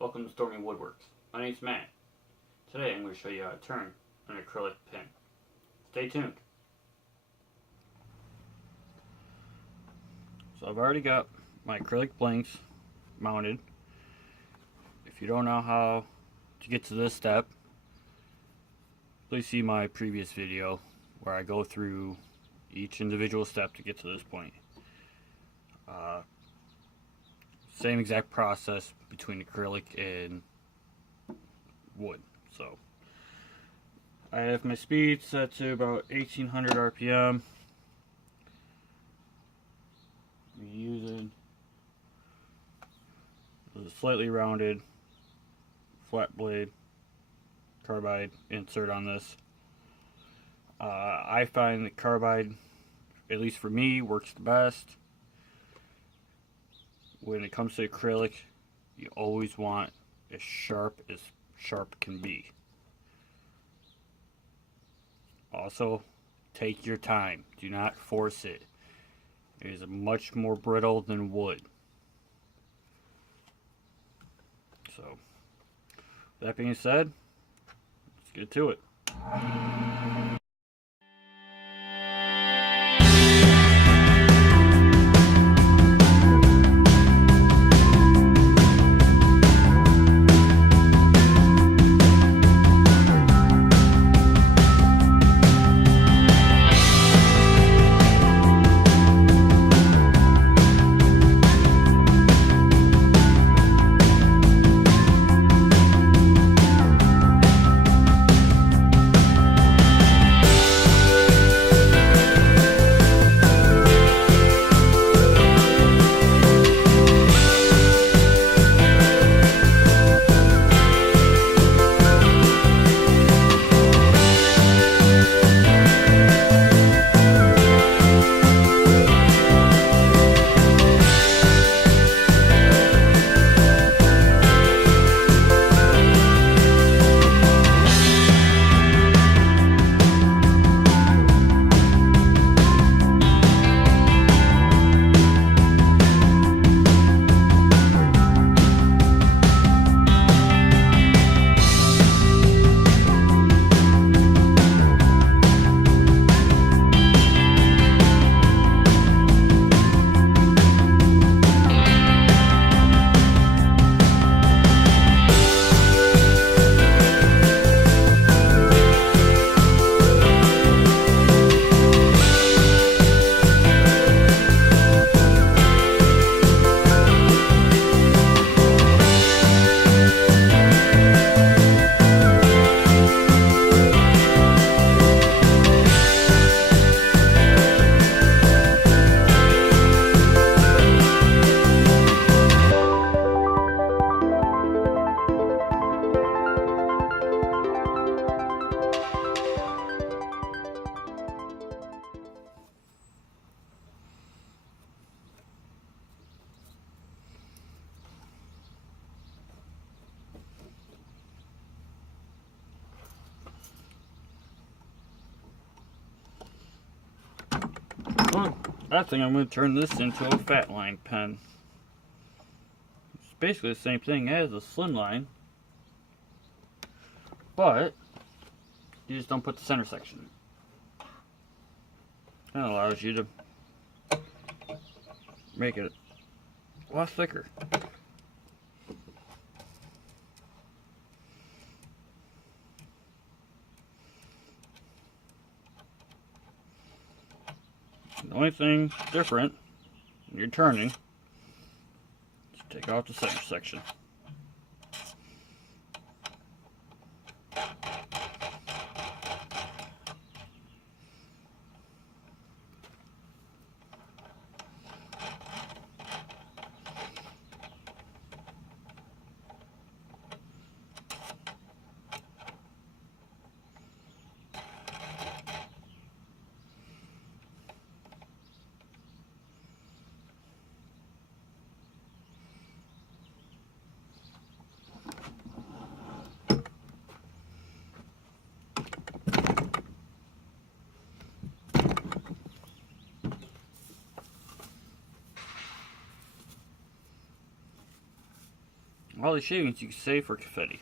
Welcome to Stormy Woodworks. My name's Matt. Today I'm going to show you how to turn an acrylic pin. Stay tuned. So I've already got my acrylic blanks mounted. If you don't know how to get to this step, please see my previous video where I go through each individual step to get to this point. Same exact process between acrylic and wood. So I have my speed set to about 1800 RPM. I'm using a slightly rounded flat blade carbide insert on this. I find that carbide, at least for me, works the best. When it comes to acrylic, you always want as sharp can be. Also, take your time. Do not force it. It is much more brittle than wood. So, that being said, let's get to it. Well, I think I'm going to turn this into a fat line pen. It's basically the same thing as a slim line, but you just don't put the center section. That allows you to make it a lot thicker. The only thing different when you're turning is take off the center section. all the shavings you can save for confetti.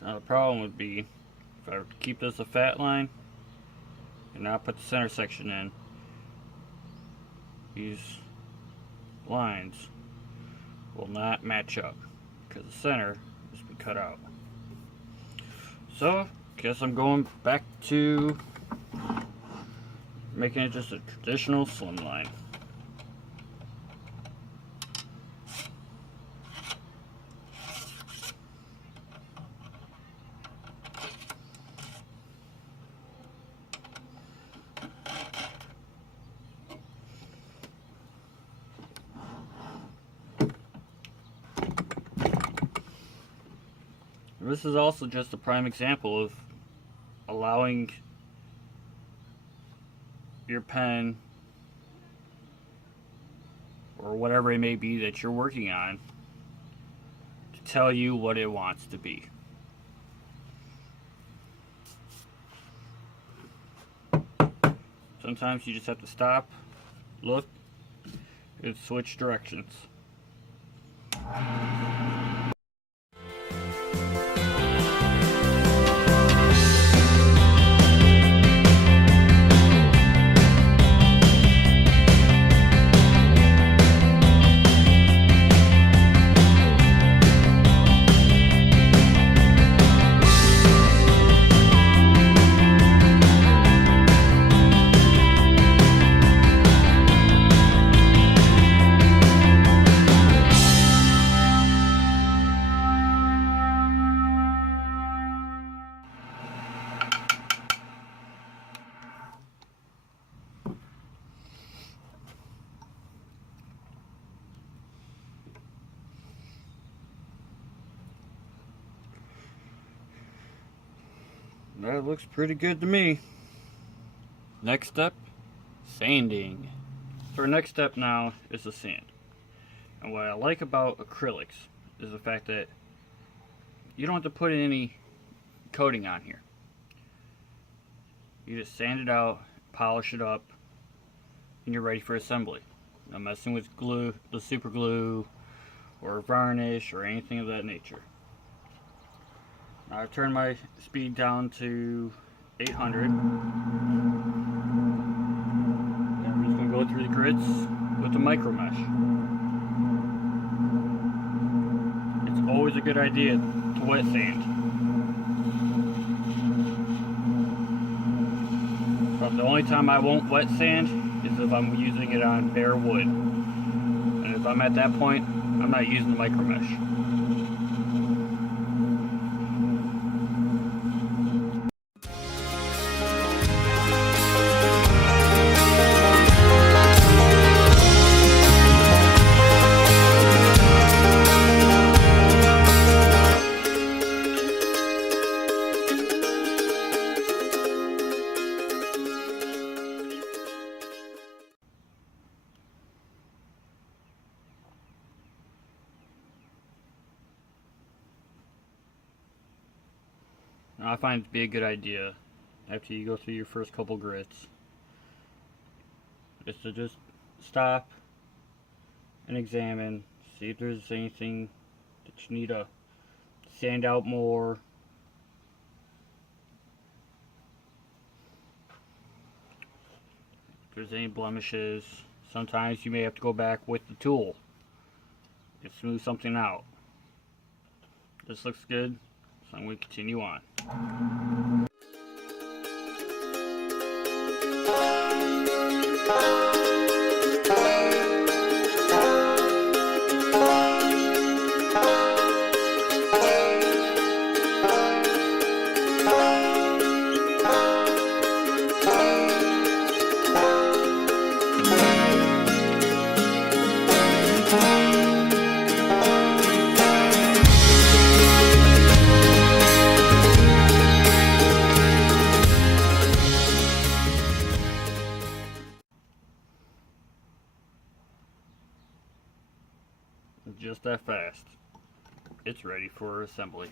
Now the problem would be if I were to keep this a fat line and not put the center section in, these lines will not match up because the center has been cut out. So guess I'm going back to making it just a traditional slim line. This is also just a prime example of allowing your pen or whatever it may be that you're working on to tell you what it wants to be. Sometimes you just have to stop, look, and switch directions. That looks pretty good to me. Next step, sanding. So our next step now is the sand. And what I like about acrylics is the fact that you don't have to put any coating on here. You just sand it out, polish it up, and you're ready for assembly. Not messing with glue, the super glue, or varnish, or anything of that nature. I've turned my speed down to 800. And I'm just going to go through the grids with the micro mesh. It's always a good idea to wet sand. But the only time I won't wet sand is if I'm using it on bare wood. And if I'm at that point, I'm not using the micro mesh. Now, I find it to be a good idea after you go through your first couple grits is to just stop and examine, see if there's anything that you need to sand out more. If there's any blemishes, sometimes you may have to go back with the tool and smooth something out. This looks good, So I'm going to continue on. Just that fast. It's ready for assembly.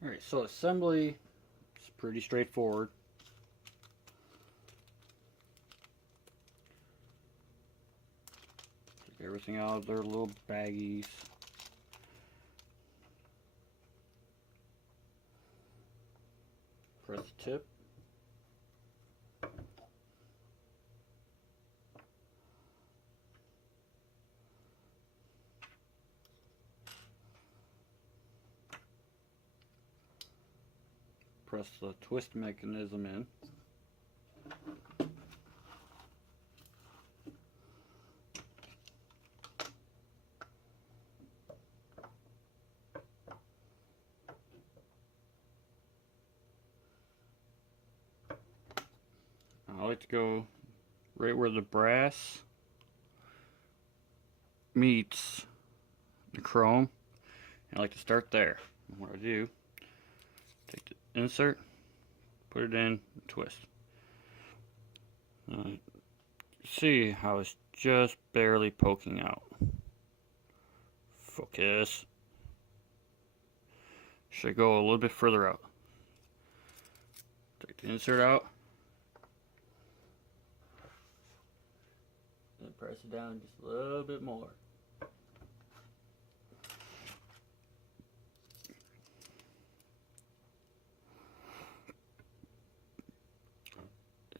Alright, so assembly is pretty straightforward. Take everything out of their little baggies. Press the tip. Press the twist mechanism in. I like to go right where the brass meets the chrome. I like to start there. And what I do, take the insert, put it in, twist. See how it's just barely poking out. Focus. Should go a little bit further out. Take the insert out. And press it down just a little bit more.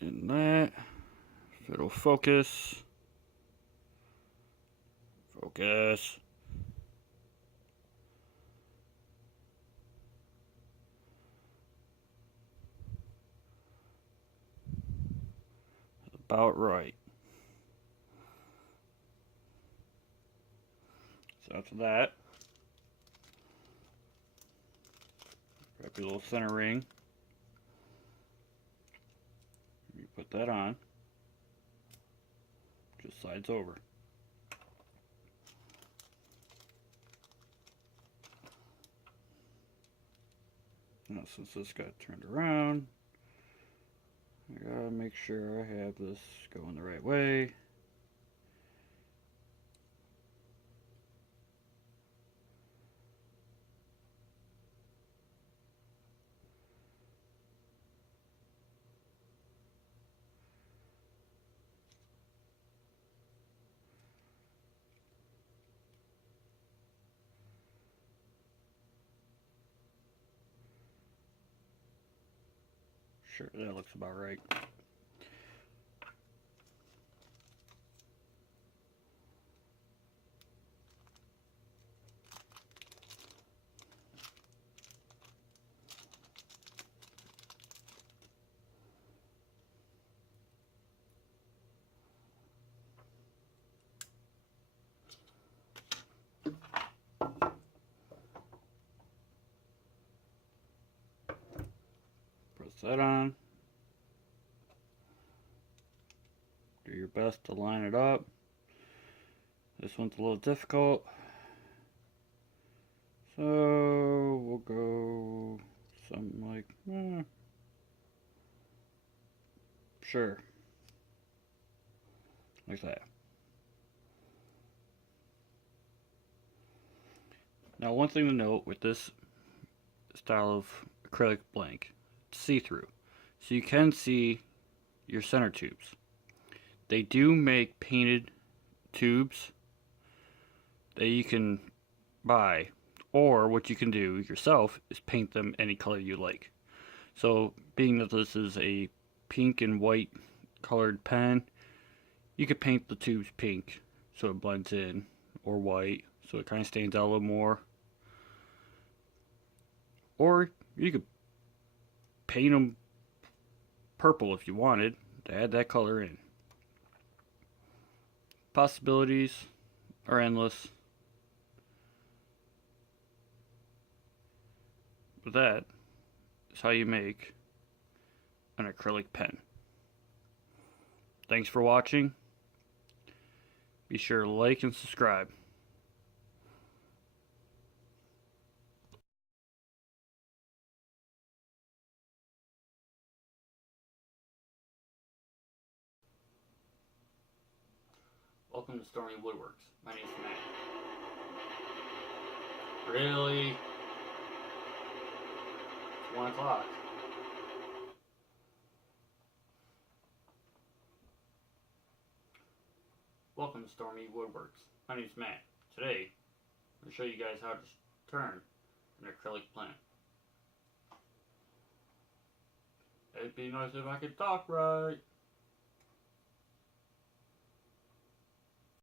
And that, if it'll focus, focus. About right. So after that, grab your little center ring. You put that on. Just sides over. Now since this got turned around, I gotta make sure I have this going the right way. Sure, that looks about right. Press that on. Do your best to line it up. This one's a little difficult. So we'll go something like, sure, like that. Now one thing to note with this style of acrylic blank, it's see-through. So you can see your center tubes. They do make painted tubes that you can buy, or what you can do yourself is paint them any color you like. So being that this is a pink and white colored pen, you could paint the tubes pink so it blends in, or white, so it kind of stands out a little more. Or you could paint them purple if you wanted to add that color in. Possibilities are endless. But that is how you make an acrylic pen. Thanks for watching. Be sure to like and subscribe. Welcome to Stormy Woodworks. My name is Matt. Really? It's 1 o'clock. Welcome to Stormy Woodworks. My name is Matt. Today, I'm going to show you guys how to turn an acrylic plant. It'd be nice if I could talk right.